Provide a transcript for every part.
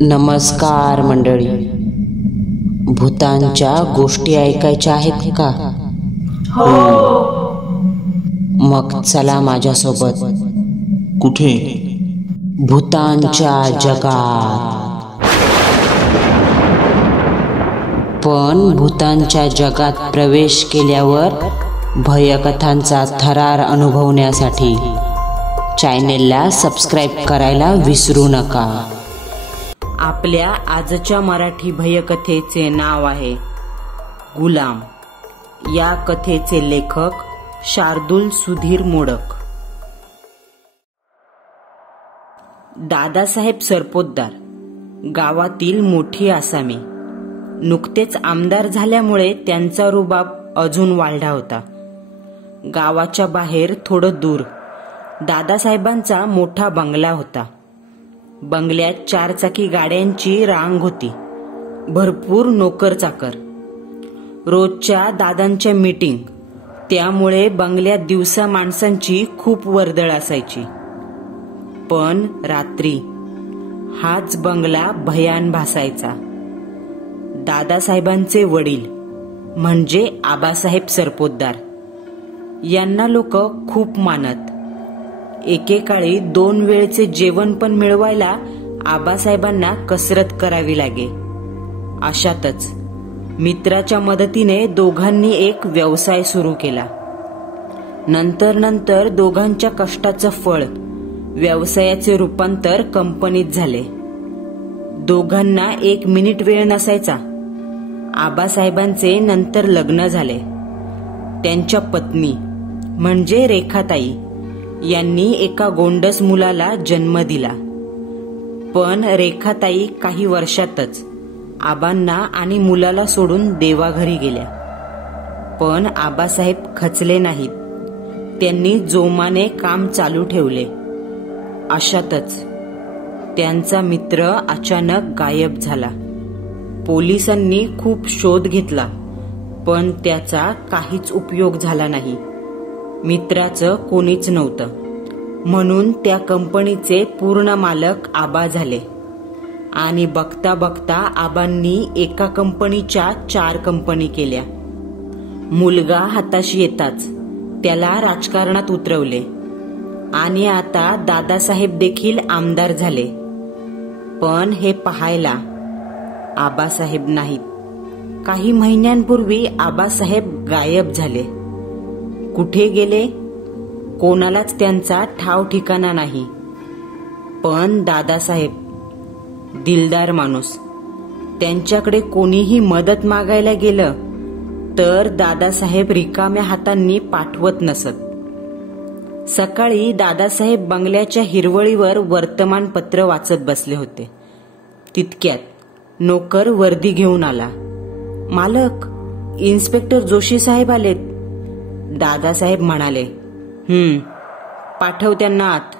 नमस्कार मंडळी. भूतांच्या गोष्टी ऐकायच्या आहेत का? मग चला माझ्यासोबत. कुठे? भूतांच्या जगात. पण भूतांच्या जगात प्रवेश केल्यावर भयकथांचा थरार अनुभवण्यासाठी चॅनेलला सबस्क्राईब करायला विसरू नका. आपल्या आजच्या मराठी भयकथेचे नाव आहे गुलाम. या कथेचे लेखक शार्दूल सुधीर मोडक. दादासाहेब सरपोतदार गावातील मोठी आसामी. नुकतेच आमदार झाल्यामुळे त्यांचा रुबाब अजून वाढला होता. गावाच्या बाहेर थोडं दूर दादासाहेबांचा मोठा बंगला होता. बंगल्यात 4 चाकी गाड्यांची रांग होती. भरपूर नोकर चाकर. रोजच्या दादांच्या मीटिंग, त्यामुळे बंगल्यात दिवसा माणसांची खूप वर्दळ असायची. पण रात्री हाच बंगला भयान भासायचा. दादासाहेबांचे वडील म्हणजे आबासाहेब सरपोतदार यांना लोक खूप मानत. एकेकाळी 2 वेळचे जेवण पण मिळवायला आबासाहेबांना कसरत करावी लागे. अशातच मित्राच्या मदतीने दोघांनी एक व्यवसाय सुरू केला. नंतर दोघांच्या कष्टाचं फळ, व्यवसायाचे रूपांतर कंपनीत झाले. दोघांना 1 मिनिट वेळ नसायचा. आबासाहेबांचे नंतर लग्न झाले. त्यांच्या पत्नी म्हणजे रेखाताई यांनी एका गोंडस मुलाला जन्म दिला. पण रेखाताई काही वर्षातच आबांना आणि मुलाला सोडून देवाघरी गेल्या. पण आबासाहेब खचले नाहीत. त्यांनी जोमाने काम चालू ठेवले. अशातच त्यांचा मित्र अचानक गायब झाला. पोलिसांनी खूप शोध घेतला, पण त्याचा काहीच उपयोग झाला नाही. मित्राचं कोणीच नव्हतं. म्हणून त्या कंपनीचे पूर्ण मालक आबा झाले. आणि बघता बघता आबांनी एका कंपनीच्या 4 कंपनी केल्या. मुलगा हाताशी येताच त्याला राजकारणात उतरवले. आणि आता दादासाहेब देखील आमदार झाले. पण हे पाहायला आबासाहेब नाहीत. काही महिन्यांपूर्वी आबासाहेब गायब झाले. कुठे गेले कोणालाच त्यांचा ठाव ठिकाणा नाही. पण दादासाहेब दिलदार माणूस. त्यांच्याकडे कोणीही मदत मागायला गेलं तर दादासाहेब रिकाम्या हातांनी पाठवत नसत. सकाळी दादासाहेब बंगल्याच्या हिरवळीवर वर्तमानपत्र वाचत बसले होते. तितक्यात नोकर वर्दी घेऊन आला. मालक, इन्स्पेक्टर जोशी साहेब आलेत. दादासाहेब म्हणाले, पाठव त्यांना आत.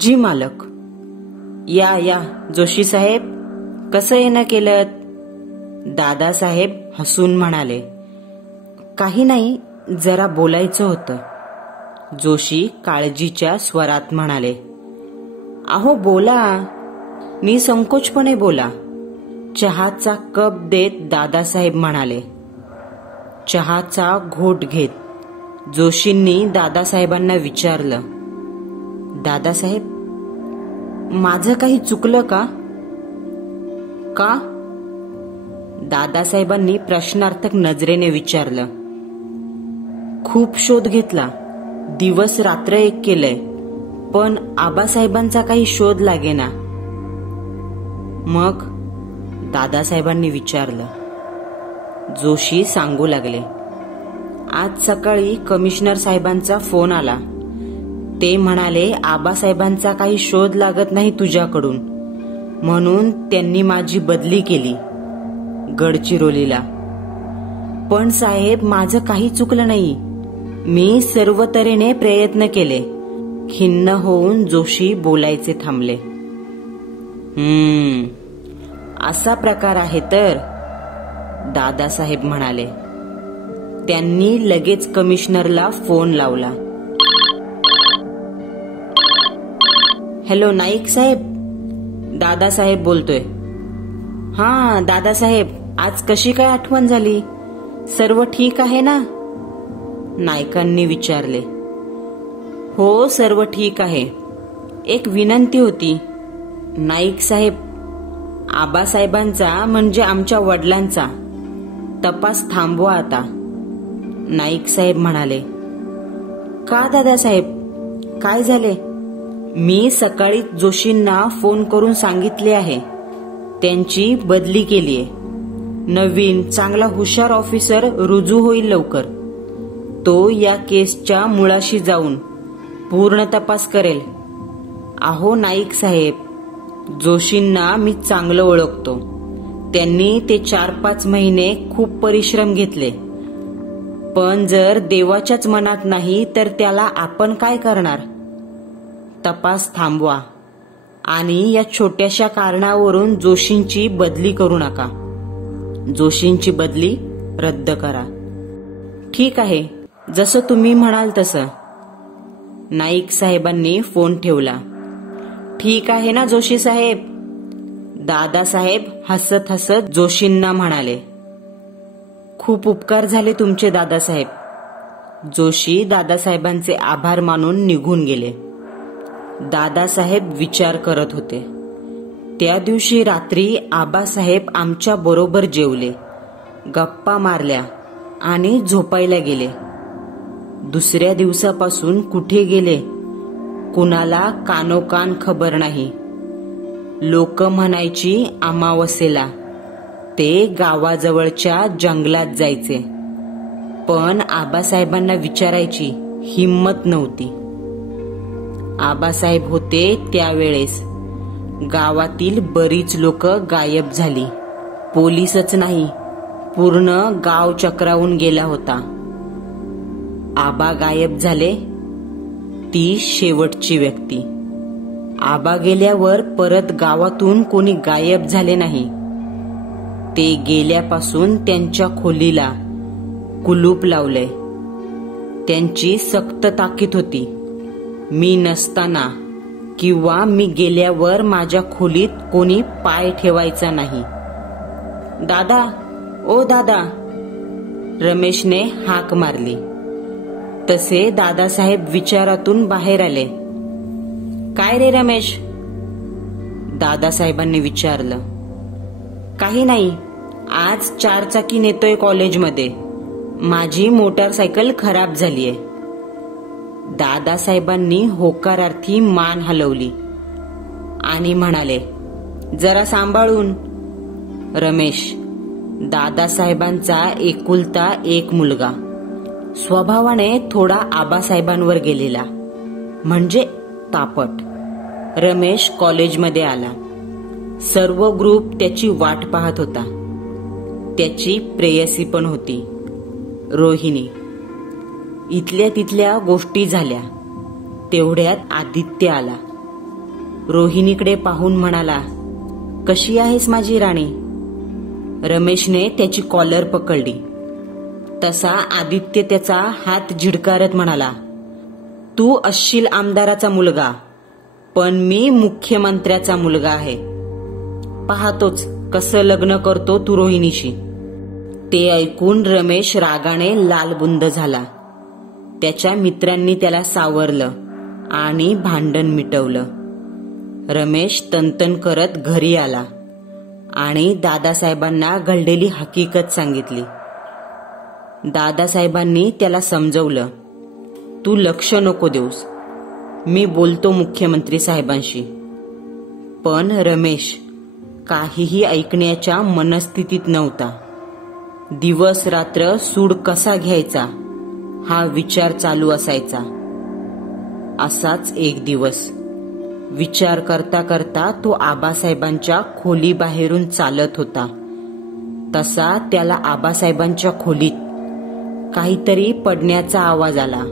जी मालक. या जोशी साहेब, कसं येणं केलं? दादासाहेब हसून म्हणाले, काही नाही, जरा बोलायचं होतं. जोशी काळजीच्या स्वरात म्हणाले, अहो बोला, निसंकोचपणे बोला. चहाचा कप देत दादासाहेब म्हणाले. चहाचा घोट घेत जोशींनी दादासाहेबांना विचारलं, दादासाहेब, माझं काही चुकलं का? दादासाहेबांनी प्रश्नार्थक नजरेने विचारलं. खूप शोध घेतला, दिवस रात्र एक केलंय, पण आबासाहेबांचा काही शोध लागेना. मग? दादासाहेबांनी विचारलं. जोशी सांगू लागले, आज सकाळी कमिशनर साहेबांचा फोन आला. ते म्हणाले, आबासाहेबांचा काही शोध लागत नाही तुझ्याकडून, म्हणून त्यांनी माझी बदली केली गडचिरोलीला. पण साहेब, माझं काही चुकलं नाही. मी सर्व तऱ्हेने प्रयत्न केले. खिन्न होऊन जोशी बोलायचे थांबले. असा प्रकार आहे तर, दादासाहेब म्हणाले. त्यांनी लगेच कमिशनरला फोन लावला. हॅलो नाईक साहेब, दादासाहेब बोलतोय. हा दादासाहेब, आज कशी काय आठवण झाली? सर्व ठीक आहे ना? नाईकांनी विचारले. हो सर्व ठीक आहे. एक विनंती होती. नाईक साहेब, आबासाहेबांचा म्हणजे आमच्या वडिलांचा तपास थांबवा आता. नाईक साहेब म्हणाले. का दादासाहेब, काय झाले? मी सकाळी जोशींना फोन करून सांगितले आहे. त्यांची बदली केलीये. नवीन चांगला हुशार ऑफिसर रुजू होईल लवकर. तो या केसच्या मुळाशी जाऊन पूर्ण तपास करेल. अहो नाईक साहेब, जोशींना मी चांगलं ओळखतो. त्यांनी ते 4-5 महिने खूप परिश्रम घेतले. पण जर देवाच्याच मनात नाही तर त्याला आपण काय करणार? तपास थांबवा आणि या छोट्याशा कारणावरून जोशींची बदली करू नका. जोशींची बदली रद्द करा. ठीक आहे, जसं तुम्ही म्हणाल तसं. नाईक साहेबांनी फोन ठेवला. ठीक आहे ना जोशी साहेब? दादासाहेब हसत हसत जोशींना म्हणाले. खूप उपकार झाले तुमचे दादासाहेब. जोशी दादासाहेबांचे आभार मानून निघून गेले. दादासाहेब विचार करत होते. त्या दिवशी रात्री आबासाहेब आमच्या बरोबर जेवले, गप्पा मारल्या आणि झोपायला गेले. दुसऱ्या दिवसापासून कुठे गेले कुणाला कानोकान खबर नाही. लोक म्हणायची अमावस्येला ते गावाजवळच्या जंगलात जायचे, पण आबासाहेबांना विचारायची हिम्मत नव्हती. आबासाहेब होते त्यावेळेस गावातील बरीच लोक गायब झाली. पोलीसच नाही, पूर्ण गाव चक्रावून गेला होता. आबा गायब झाले, ती शेवटची व्यक्ती. आबा गेल्यावर परत गावातून कोणी गायब झाले नाही. ते गेल्यापासून त्यांच्या खोलीला कुलूप लावलंय. त्यांची सक्त ताकीद होती. मी नसताना किंवा मी गेल्यावर माझ्या खोलीत कोणी पाय ठेवायचा नाही. दादा, ओ दादा, रमेशने हाक मारली. तसे दादासाहेब विचारातून बाहेर आले. काय रे रमेश? दादासाहेबांनी विचारलं. काही नाही, आज 4 चाकी नेतोय कॉलेजमध्ये. माझी मोटारसायकल खराब झालीय. दादासाहेबांनी होकारार्थी मान हलवली आणि म्हणाले, जरा सांभाळून. रमेश, दादासाहेबांचा एकुलता एक मुलगा, स्वभावाने थोडा आबासाहेबांवर गेलेला, म्हणजे तापट. रमेश कॉलेजमध्ये आला. सर्व ग्रुप त्याची वाट पाहत होता. त्याची प्रेयसी पण होती, रोहिणी. इथल्या तिथल्या गोष्टी झाल्या. तेवढ्यात आदित्य आला. रोहिणीकडे पाहून म्हणाला, कशी आहेस माझी राणी? रमेशने त्याची कॉलर पकडली. तसा आदित्य त्याचा हात झिडकारत म्हणाला, तू असशील आमदाराचा मुलगा, पण मी मुख्यमंत्र्याचा मुलगा आहे. पाहतोच कसं लग्न करतो तू रोहिणीशी. ते ऐकून रमेश रागाने लालबुंद झाला. त्याच्या मित्रांनी त्याला सावरलं आणि भांडण मिटवलं. रमेश तनतन करत घरी आला आणि दादासाहेबांना घडलेली हकीकत सांगितली. दादासाहेबांनी त्याला समजवलं, तू लक्ष नको देऊस, मी बोलतो मुख्यमंत्री साहेबांशी. पण रमेश काहीही ऐकण्याच्या मनस्थितीत नव्हता. दिवस रात्र सूड कसा घ्यायचा हा विचार चालू असायचा. असाच एक दिवस विचार करता करता तो आबासाहेबांच्या खोलीबाहेरून चालत होता. तसा त्याला आबासाहेबांच्या खोलीत काहीतरी पडण्याचा आवाज आला.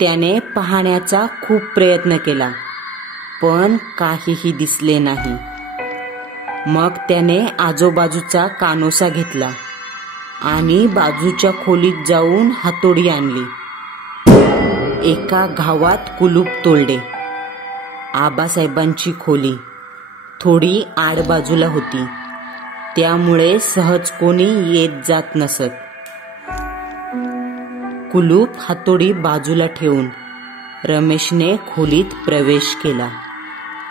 त्याने पाहण्याचा खूप प्रयत्न केला, पण काहीही दिसले नाही. मग त्याने आजूबाजूचा कानोसा घेतला आणि बाजूच्या खोलीत जाऊन हातोडी आणली. एका घावात कुलूप तोडले. आबासाहेबांची खोली थोडी आडबाजूला होती, त्यामुळे सहज कोणी येत जात नसत. कुलूप हातोडी बाजूला ठेवून रमेशने खोलीत प्रवेश केला.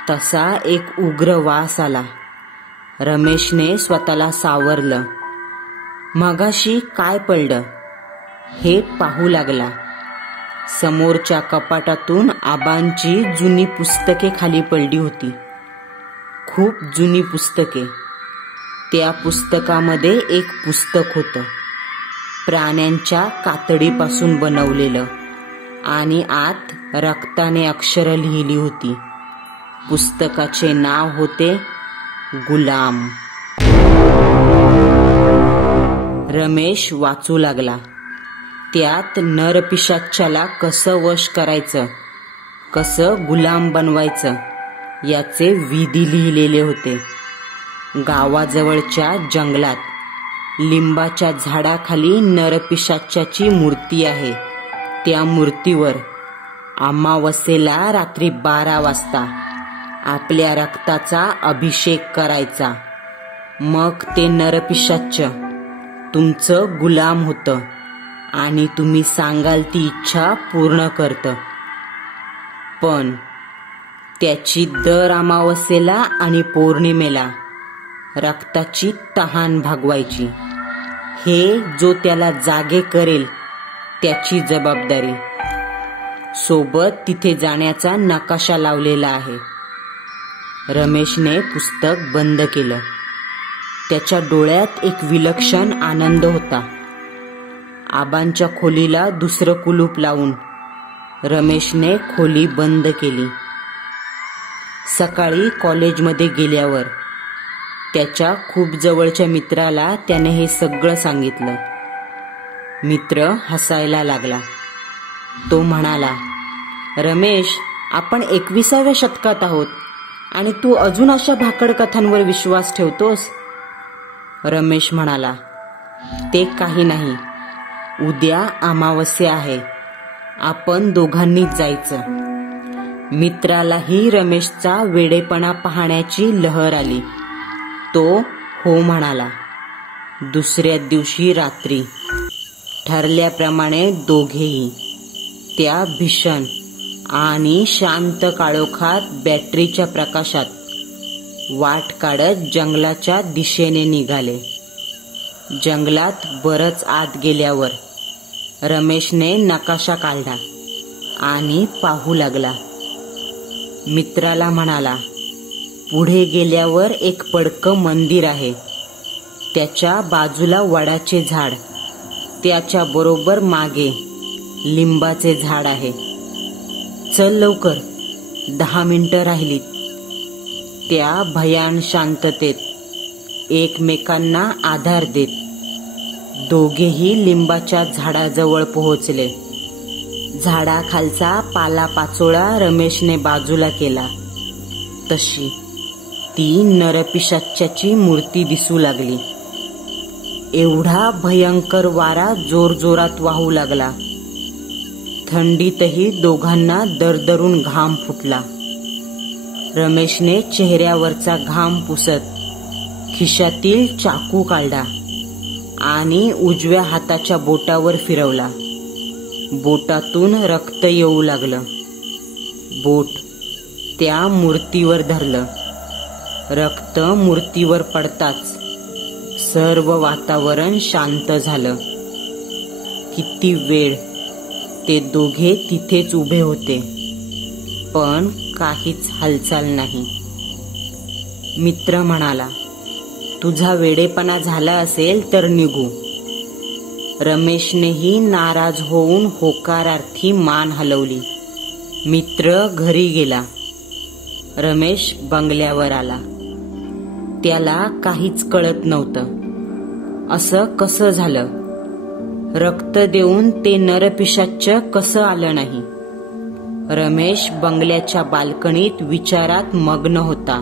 तसा एक उग्र वास आला. रमेशने स्वतःला सावरलं. मगाशी काय पडलं हे पाहू लागला. समोरच्या कपाटातून आबांची जुनी पुस्तके खाली पडली होती. खूप जुनी पुस्तके. त्या पुस्तकामध्ये एक पुस्तक होतं, प्राण्यांच्या कातडीपासून बनवलेलं, आणि आत रक्ताने अक्षरं लिहिली होती. पुस्तकाचे नाव होते गुलाम. रमेश वाचू लागला. त्यात नरपिशाच्याला कसं वश करायचं, कसं गुलाम बनवायचं याचे विधी लिहिलेले होते. गावाजवळच्या जंगलात लिंबाच्या झाडाखाली नरपिशाच्याची मूर्ती आहे. त्या मूर्तीवर अमावस्येला रात्री 12 वाजता आपल्या रक्ताचा अभिषेक करायचा. मग ते नरपिशाच्य तुमचं गुलाम होतं आणि तुम्ही सांगाल ती इच्छा पूर्ण करतं. पण त्याची दर अमावस्येला आणि पौर्णिमेला रक्ताची तहान भागवायची. हे जो त्याला जागे करेल त्याची जबाबदारी. सोबत तिथे जाण्याचा नकाशा लावलेला आहे. रमेशने पुस्तक बंद केलं. त्याच्या डोळ्यात एक विलक्षण आनंद होता. आबांच्या खोलीला दुसरं कुलूप लावून रमेशने खोली बंद केली. सकाळी कॉलेजमध्ये गेल्यावर त्याच्या खूप जवळच्या मित्राला त्याने हे सगळं सांगितलं. मित्र हसायला लागला. तो म्हणाला, रमेश, आपण 21व्या शतकात आहोत आणि तू अजून अशा भाकड कथांवर विश्वास ठेवतोस. रमेश म्हणाला, ते काही नाही. उद्या अमावस्या आहे. आपण दोघांनीच जायचं. मित्रालाही रमेशचा वेडेपणा पाहण्याची लहर आली. तो हो म्हणाला. दुसऱ्या दिवशी रात्री ठरल्याप्रमाणे दोघेही त्या भीषण आणि शांत काळोखात बॅटरीच्या प्रकाशात वाट काढत जंगलाच्या दिशेने निघाले. जंगलात बरंच आत गेल्यावर रमेशने नकाशा काढला आणि पाहू लागला. मित्राला म्हणाला, पुढे गेल्यावर एक पडकं मंदिर आहे. त्याच्या बाजूला वडाचे झाड, त्याच्या बरोबर मागे लिंबाचे झाड आहे. चल लवकर, 10 मिनिटं राहिलीत. त्या भयान शांततेत एकमेकांना आधार देत दोघेही लिंबाच्या झाडाजवळ पोहोचले. झाडाखालचा पालापाचोळा रमेशने बाजूला केला तशी ती नरपिशाच्याची मूर्ती दिसू लागली. एवढा भयंकर वारा जोरजोरात वाहू लागला. थंडीतही दोघांना दरदरून घाम फुटला. रमेशने चेहऱ्यावरचा घाम पुसत खिशातील चाकू काढला आणि उजव्या हाताच्या बोटावर फिरवला. बोटातून रक्त येऊ लागलं. बोट त्या मूर्तीवर धरलं. रक्त मूर्तीवर पडताच सर्व वातावरण शांत झालं. किती वेळ ते दोघे तिथेच उभे होते, पण काहीच हालचाल नाही. मित्र म्हणाला, तुझा वेडेपणा झाला असेल तर निघू. रमेशनेही नाराज होऊन होकारार्थी मान हलवली. मित्र घरी गेला. रमेश बंगल्यावर आला. त्याला काहीच कळत नव्हतं. असं कसं झालं? रक्त देऊन ते नरपिशाच्य कसं आलं नाही? रमेश बंगल्याच्या बाल्कनीत विचारात मग्न होता.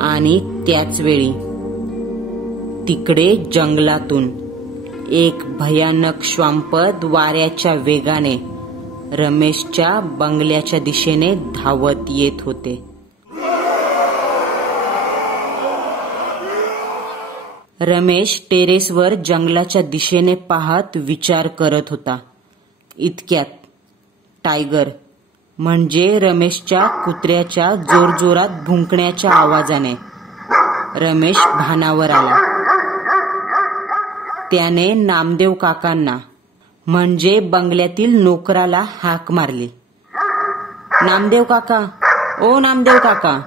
आणि त्याच वेळी तिकडे जंगलातून एक भयानक श्वापद वाऱ्याच्या वेगाने रमेशच्या बंगल्याच्या दिशेने धावत येत होते. रमेश टेरेसवर जंगलाच्या दिशेने पाहत विचार करत होता. इतक्यात टायगर म्हणजे रमेशच्या कुत्र्याच्या जोरजोरात भुंकण्याच्या आवाजाने रमेश भानावर आला. त्याने नामदेव काकांना म्हणजे बंगल्यातील नोकराला हाक मारली. नामदेव काका, ओ नामदेव काका.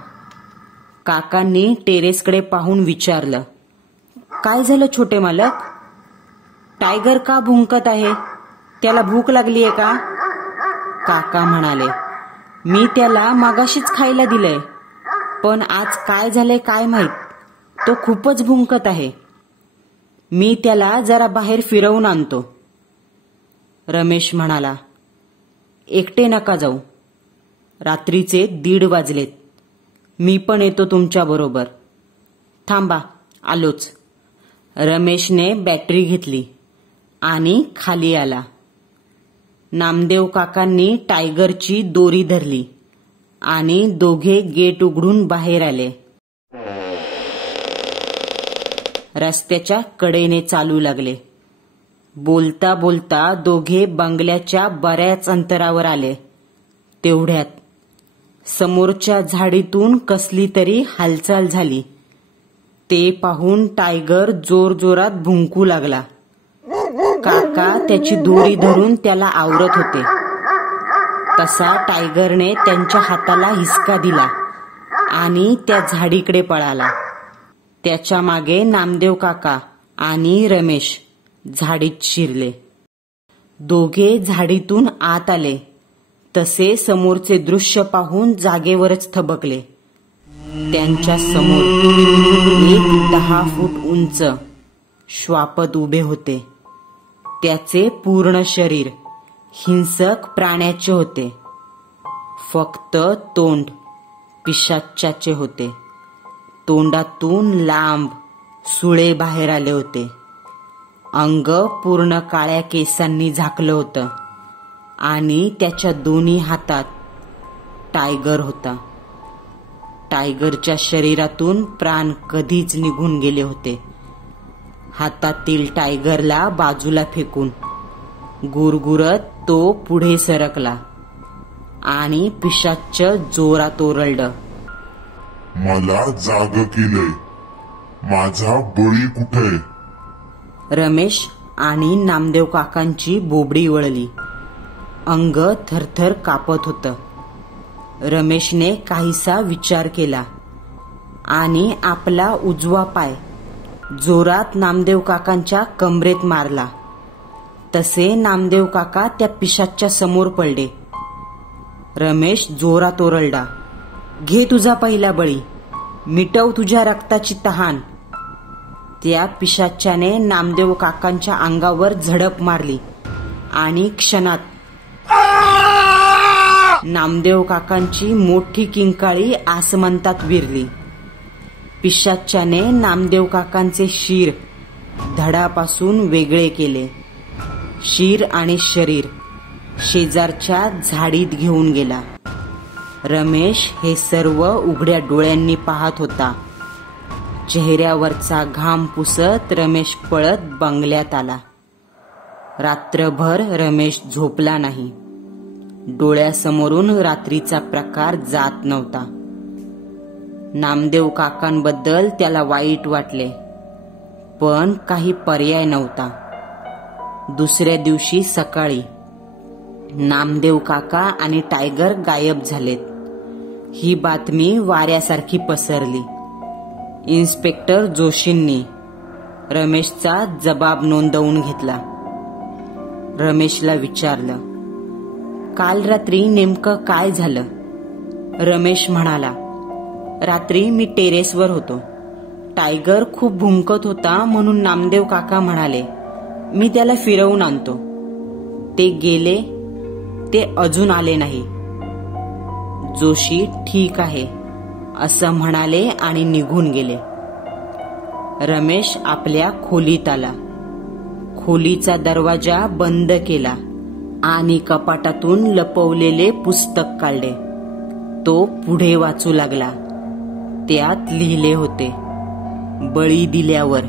काकांनी टेरेसकडे पाहून विचारलं, काय झालं छोटे मालक? टायगर का भुंकत आहे? त्याला भूक लागलीये का? काका म्हणाले, मी त्याला मागाशीच खायला दिलंय, पण आज काय झालंय काय माहित, तो खूपच भुंकत आहे. मी त्याला जरा बाहेर फिरवून आणतो. रमेश म्हणाला, एकटे नका जाऊ. रात्रीचे 1:30 वाजलेत. मी पण येतो तुमच्या बरोबर. थांबा, आलोच. रमेशने बॅटरी घेतली आणि खाली आला. नामदेव काकांनी टायगरची दोरी धरली आणि दोघे गेट उघडून बाहेर आले. रस्त्याच्या कडेने चालू लागले. बोलता बोलता दोघे बंगल्याच्या बऱ्याच अंतरावर आले. तेवढ्यात समोरच्या झाडीतून कसली तरी हालचाल झाली. ते पाहून टायगर जोरजोरात भुंकू लागला. काका त्याची दोरी धरून त्याला आवरत होते. तसा टायगरने त्यांच्या हाताला हिसका दिला आणि त्या झाडीकडे पळाला. त्याच्या मागे नामदेव काका आणि रमेश झाडीत शिरले. दोघे झाडीतून आत आले तसे समोरचे दृश्य पाहून जागेवरच थबकले. त्यांच्या समोर एक 10 फूट उंच श्वापद उभे होते. त्याचे पूर्ण शरीर हिंसक प्राण्याचे होते. फक्त तोंड पिशाच्याचे होते. तोंडातून लांब सुळे बाहेर आले होते. अंग पूर्ण काळ्या केसांनी झाकलं होतं आणि त्याच्या दोन्ही हातात टायगर होता. टायगरच्या शरीरातून प्राण कधीच निघून गेले होते. हातातील टायगरला बाजूला फेकून गुरगुरत तो पुढे सरकला आणि पिशाच्च जोरात ओरडलं, मला जाग केलंय, माझा बळी कुठे? रमेश आणि नामदेव काकांची बोबडी वळली. अंग थरथर कापत होतं. रमेशने काहीसा विचार केला आणि आपला उजवा पाय जोरात नामदेव काकांच्या कमरेत मारला. तसे नामदेव काका त्या पिशाच्या समोर पडले. रमेश जोरात ओरडला, घे तुझा पहिला बळी, मिटव तुझ्या रक्ताची तहान. त्या पिशाच्याने नामदेव काकांच्या अंगावर झडप मारली आणि क्षणात नामदेव काकांची मोठी किंकाळी आसमंतात विरली. पिशाच्याने नामदेव काकांचे शिर धडापासून वेगळे केले. शिर आणि शरीर शेजारच्या झाडीत घेऊन गेला. रमेश हे सर्व उघड्या डोळ्यांनी पाहत होता. चेहऱ्यावरचा घाम पुसत रमेश पळत बंगल्यात आला. रात्रभर रमेश झोपला नाही. डोळ्यासमोरून रात्रीचा प्रकार जात नव्हता. नामदेव काकांबद्दल त्याला वाईट वाटले, पण काही पर्याय नव्हता. दुसऱ्या दिवशी सकाळी नामदेव काका आणि टायगर गायब झालेत. ही बातमी वाऱ्यासारखी पसरली. इन्स्पेक्टर जोशींनी रमेशचा जबाब नोंदवून घेतला. रमेशला विचारलं, काल रात्री नेमकं काय झालं? रमेश म्हणाला, रात्री मी टेरेसवर होतो. टायगर खूप भुंकत होता म्हणून नामदेव काका म्हणाले, मी त्याला फिरवून आणतो. ते गेले, ते अजून आले नाही. जोशी ठीक आहे असं म्हणाले आणि निघून गेले. रमेश आपल्या खोलीत आला. खोलीचा दरवाजा बंद केला आणि कपाटातून लपवलेले पुस्तक काढले. तो पुढे वाचू लागला. त्यात लिहिले होते, बळी दिल्यावर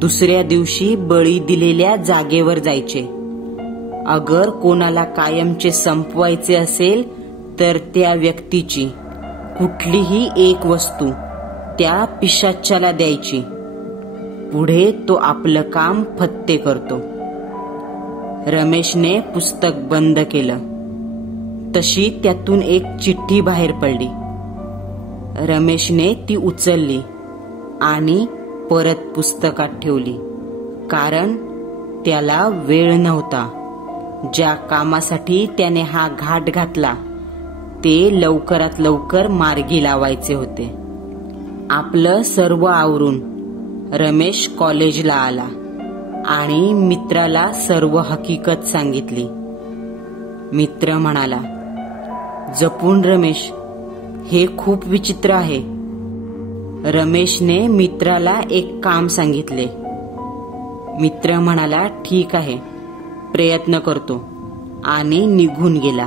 दुसऱ्या दिवशी बळी दिलेल्या जागेवर जायचे. अगर कोणाला कायमचे संपवायचे असेल तर त्या व्यक्तीची कुठलीही एक वस्तू त्या पिशाच्याला द्यायची. पुढे तो आपलं काम फत्ते करतो. रमेशने पुस्तक बंद केलं. तशी त्यातून एक चिठ्ठी बाहेर पडली. रमेशने ती उचलली आणि परत पुस्तकात ठेवली, कारण त्याला वेळ नव्हता. ज्या कामासाठी त्याने हा घाट घातला ते लवकरात लवकर मार्गी लावायचे होते. आपलं सर्व आवरून रमेश कॉलेजला आला आणि मित्राला सर्व हकीकत सांगितली. मित्र म्हणाला, जपून रमेश, हे खूप विचित्र आहे. रमेशने मित्राला एक काम सांगितले. मित्र म्हणाला, ठीक आहे, प्रयत्न करतो, आणि निघून गेला.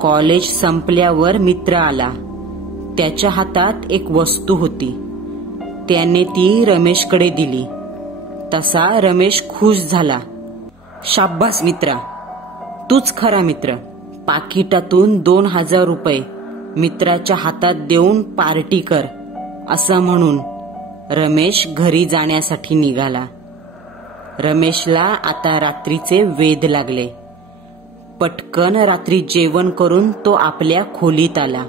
कॉलेज संपल्यावर मित्र आला. त्याच्या हातात एक वस्तू होती. त्याने ती रमेशकडे दिली. तसा रमेश खुश झाला. शाब्बास मित्रा, तूच खरा मित्र. पाकिटातून 2000 रुपये मित्राच्या हातात देऊन पार्टी कर, असं म्हणून रमेश घरी जाण्यासाठी निघाला. रमेशला आता रात्रीचे वेध लागले. पटकन रात्री जेवण करून तो आपल्या खोलीत आला.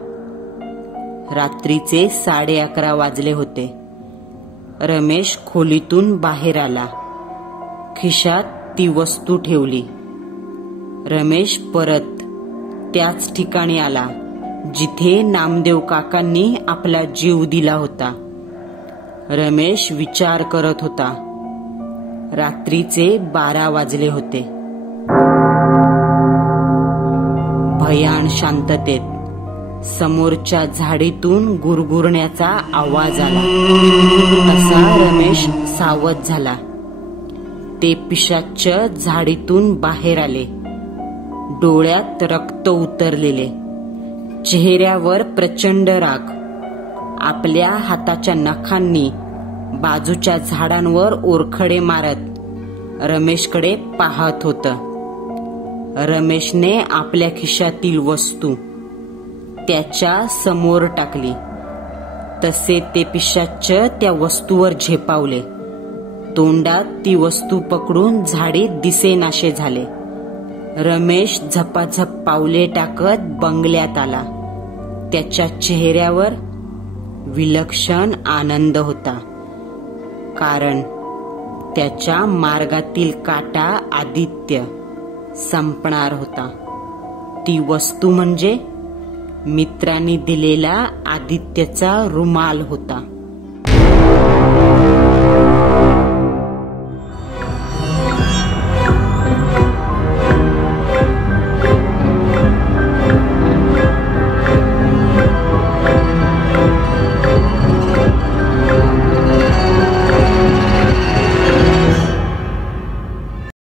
रात्रीचे 11:30 वाजले होते. रमेश खोलीतून बाहेर आला. खिशात ती वस्तू ठेवली. रमेश परत त्याच ठिकाणी आला जिथे नामदेव काकांनी आपला जीव दिला होता. रमेश विचार करत होता. रात्रीचे 12 वाजले होते. भयान शांततेत समोरच्या झाडीतून गुरगुरण्याचा आवाज आला. तसा रमेश सावध झाला. ते पिशाच्च झाडीतून बाहेर आले. डोळ्यात रक्त उतरलेले, चेहऱ्यावर प्रचंड राग. आपल्या हाताच्या नखांनी बाजूच्या झाडांवर ओरखडे मारत रमेशकडे पाहत होतं. रमेशने आपल्या खिशातील वस्तू त्याच्या समोर टाकली. तसे ते पिशाच्च त्या वस्तूवर झेपावले. तोंडात ती वस्तू पकडून झाडीत दिसेनाशे झाले. रमेश झपाझप पावले टाकत बंगल्यात आला. त्याच्या चेहऱ्यावर विलक्षण आनंद होता, कारण त्याच्या मार्गातील काटा आदित्य संपणार होता. ती वस्तू म्हणजे मित्रांनी दिलेला आदित्यचा रुमाल होता.